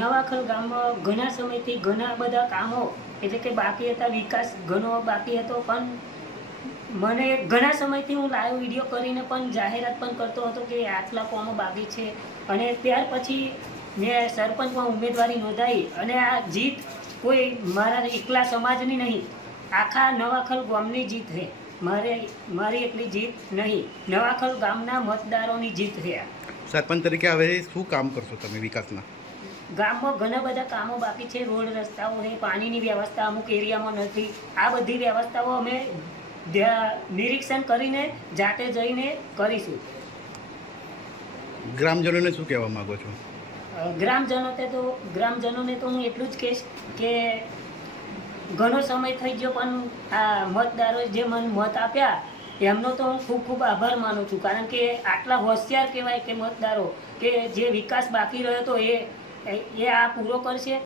નવાખલ ગામમાં ઘણા સમયથી ઘણા બધા કામો, એટલે કે બાકી હતા વિકાસ ઘણો, બાકી હતો, પણ મને ઘણા સમયથી હું લાઈવ વીડિયો કરીને પણ જાહેરાત પણ કરતો હતો કે આટલા કામો બાકી છે. અને ત્યાર પછી મેં સરપંચમાં ઉમેદવારી નોંધાવી અને આ જીત કોઈ મારા એકલા સમાજની નહીં. આખા નવાખલ ગામની જીત છે મારે, મારી એકલી જીત નહીં. નવાખલ ગામના મતદારોની જીત છે સરપંચ તરીકે હવે શું કામ કરશો તમે વિકાસના ગામમાં ઘણા બધા કામો બાકી છે રોડ રસ્તાઓ છે પાણીની વ્યવસ્થા અમુક એરિયામાં નથી. આ બધી વ્યવસ્થાઓ અમે નિરીક્ષણ કરીને જાતે જઈને કરીશું. ગ્રામજનોને શું કહેવા માગો છો? ગ્રામજનો તે તો ગ્રામજનોને તો હું એટલું જ કહીશ કે ઘણો સમય થઈ ગયો પણ આ મતદારો જે મને મત આપ્યા એમનો તો હું ખૂબ ખૂબ આભાર માનું છું. કારણ કે આટલા હોશિયાર કહેવાય કે મતદારો કે જે વિકાસ બાકી રહ્યો હતો એ એ આ પૂરો કરશે